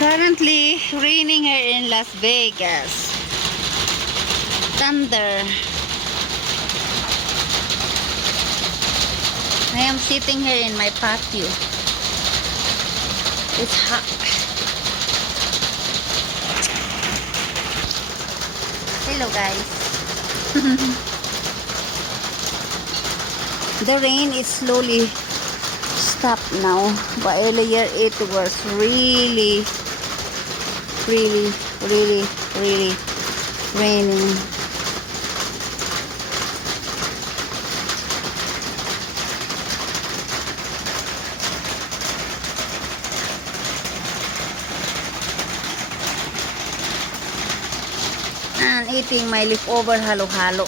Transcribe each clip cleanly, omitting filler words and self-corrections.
Currently raining here in Las Vegas. Thunder. I am sitting here in my patio. It's hot. Hello guys. The rain is slowly stopped now, but earlier it was really raining. And eating my leftover halo-halo.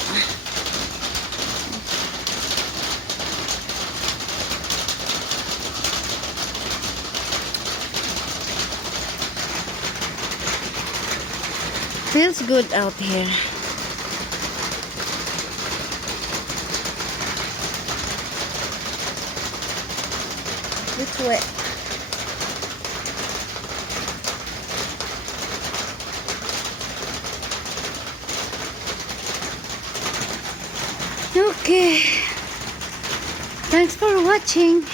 Feels good out here. It's wet. Okay. Thanks for watching.